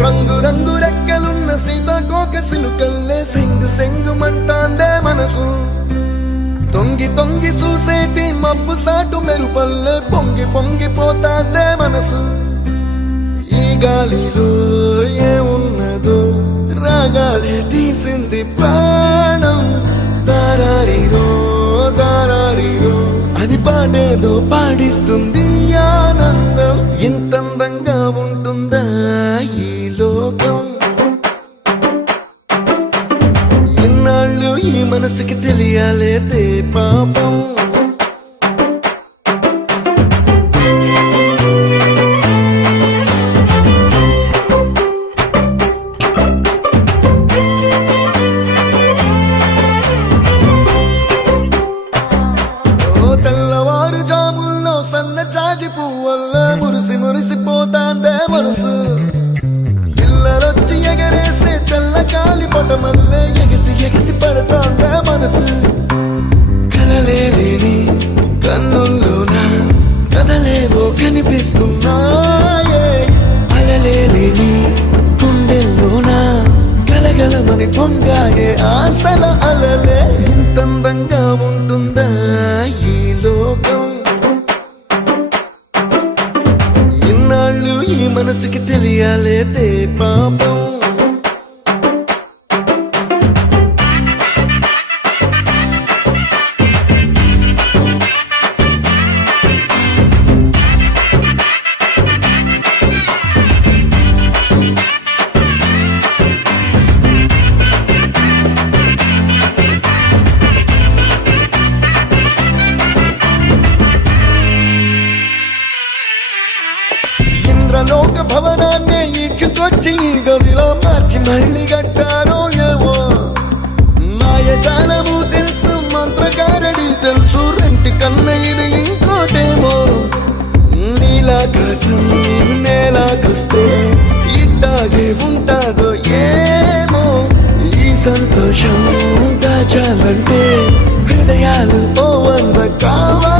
రంగు రంగు రెక్కలున్న సీతాకోక సిలుకల్లే సెంగు సెంగు మంటాందే మనసు తొంగి తొంగి చూసేటి మబ్బు సాటు మెరుపల్లే పొంగి పొంగిపోతాందే మనసు ఈ గాలిలో ఏమున్నదో రాగాలే తీసింది ప్రాణం దారారిరో దారారిరో అని పాడేదో పాడిస్తుంది ఆనందం ఇంతందంగా ఉంటుందా ఈ లోకం ఇన్నాళ్ళు ఈ మనసుకి తెలియాలేదే పాపం తెల్లవారు జాముల్లో సన్న జాజి పువ్వల్ల మురిసి మురిసిపోతాందే మనసు పిల్లలొచ్చి ఎగరేసే తెల్ల కాలి పటమల్లే ఎగిసి ఎగిసి పడతాందే మనసు కలలేని కన్నుల్లోన కదలేవో కనిపిస్తున్నాయే అలలేని గుండెల్లోన గలగలమని పొంగాయే ఆశల అలలే ఇంతందంగా ఉంటుందా ఈ లోకం ఇన్నాళ్ళు ఈ మనసుకి తెలియాలేదే పాపం ఇంద్రలోక భవనాన్ని ఈడ్చుకొచ్చి ఈ గదిలో మార్చి మళ్ళీ కట్టారో ఏమో మాయజాలము తెలుసు మంత్రకారడి తెలుసు రెంటి కన్న ఇది ఇంకోటేమో నీలాకాశం నేలాకొస్తే ఇట్టాగే ఉంటాదో ఏమో ఈ సంతోషం దాచాలంటే హృదయాలు ఓ వంద కావాలి